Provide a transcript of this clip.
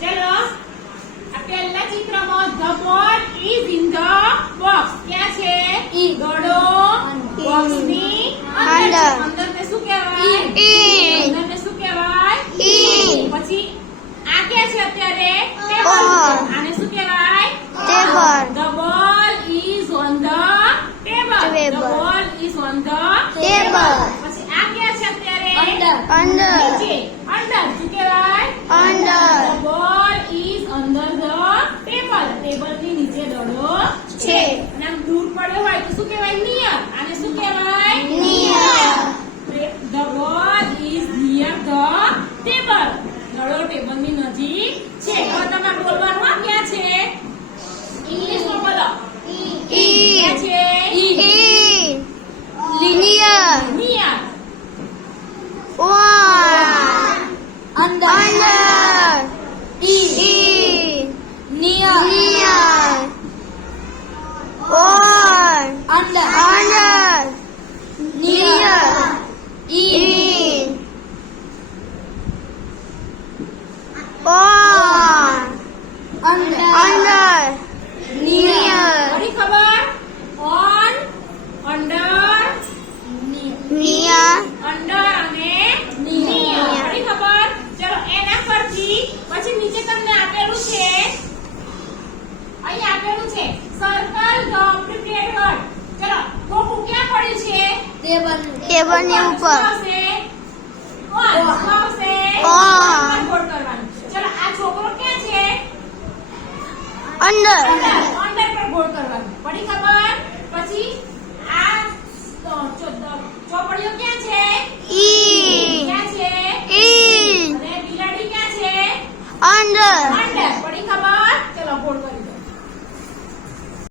ચલો આ પહેલા ચિત્રમાં the ball is in the box. ક્યાં છે? ઘડો બોક્સની અંદર છે. અંદર ને શું કહેવાય? અંદર ને શું કહેવાય? પછી આ ક્યાં છે અત્યારે? ટેબલ. આને શું કહેવાય? The ball is on the table. The ball is on the table. પછી આ ક્યાં છે અત્યારે? નીચે. અંદર શું કહેવાય? The ball is under the table. Table ની નીચે દડો છે. અને આમ દૂર પડ્યો હોય તો શું કહેવાય? નિયર. આને શું કહેવાય? The ball is near the table. દડો ટેબલ ની નજીક છે. હવે તમારે બોલવાનું આ ક્યાં છે? ઇંગ્લિશમાં બોલો. ક્યાં છે? નિયર. પડી ખબર? On, under, under અને near. પડી ખબર? ચલો એના પરથી પછી નીચે તમને આપેલું છે, અહીં આપેલું છે circle the prepared word. ચલો ખોખું ક્યાં પડ્યું છે? ટેબલ ની ઉપર. ગોળ કરવાનું. ચલો આ છોકરો ક્યાં છે? અંદર અંદર પર ગોળ કરવાનું. પડી ખબર? પછી આ ચોપડીઓ ક્યાં છે? ક્યાં છે? અને બિલાડી ક્યાં છે? અંદર અંદર. પડી ખબર?